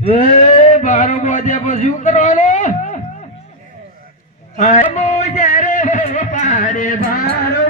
એ બારો બોજ્યા પછી શું કરવાનું? આમો જ્યારે પાડે બારો